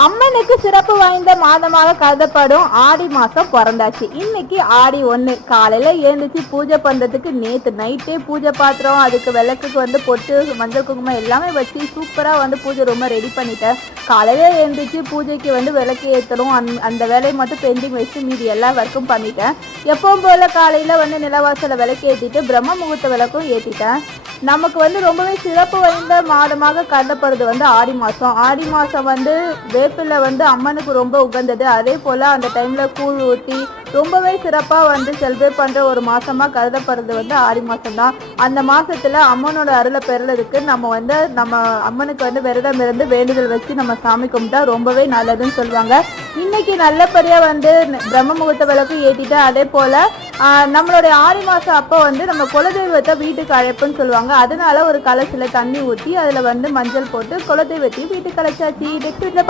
அம்மனுக்கு சிறப்பு வாய்ந்த மாதமாக கருதப்படும் ஆடி மாசம் பிறந்தாச்சு. இன்னைக்கு ஆடி 1. காலையில எழுந்துச்சு பூஜை பண்றதுக்கு நேத்து நைட்டே பூஜை பாத்திரம், அதுக்கு விளக்குக்கு பொட்டு, மஞ்சள் குங்குமம் எல்லாமே வச்சு சூப்பரா பூஜை ரொம்ப ரெடி பண்ணிட்டேன். காலையில எழுந்துச்சு பூஜைக்கு விளக்கு ஏற்றணும். அந்த வேலையை மட்டும் பெண்டிங் வச்சு மீதி எல்லா ஒர்க்கும் பண்ணிட்டேன். எப்பவும் போல காலையில நிலவாசல விளக்கு ஏற்றிட்டு பிரம்ம முகூர்த்த விளக்கும் ஏற்றிட்டேன். நமக்கு ரொம்பவே சிறப்பு வாய்ந்த மாதமாக கருதப்படுது ஆடி மாதம். ஆடி மாதம் வேப்பில அம்மனுக்கு ரொம்ப உகந்தது. அதே போல் அந்த டைமில் கூழ் ஊற்றி ரொம்பவே சிறப்பாக செலிப்ரேட் பண்ணுற ஒரு மாதமாக கருதப்படுறது ஆடி மாதம் தான். அந்த மாதத்தில் அம்மனோட அருளை பெறுறதுக்கு நம்ம அம்மனுக்கு விரதம் இருந்து வேண்டுதல் வச்சு நம்ம சாமி கும்பிட்டா ரொம்பவே நல்லதுன்னு சொல்லுவாங்க. இன்னைக்கு நல்லபடியாக பிரம்ம முகூர்த்த விளக்கு ஏற்றிட்டு, அதே போல் நம்மளுடைய ஆடி மாதம் அப்போ நம்ம குலதெய்வத்தை வீட்டுக்கு அழைப்புன்னு சொல்லுவாங்க. அதனால ஒரு கலசில தண்ணி ஊற்றி அதில் மஞ்சள் போட்டு குலதெய்வத்தையும் வீட்டுக்கு அழைச்சாச்சு. நெக்ஸ்ட்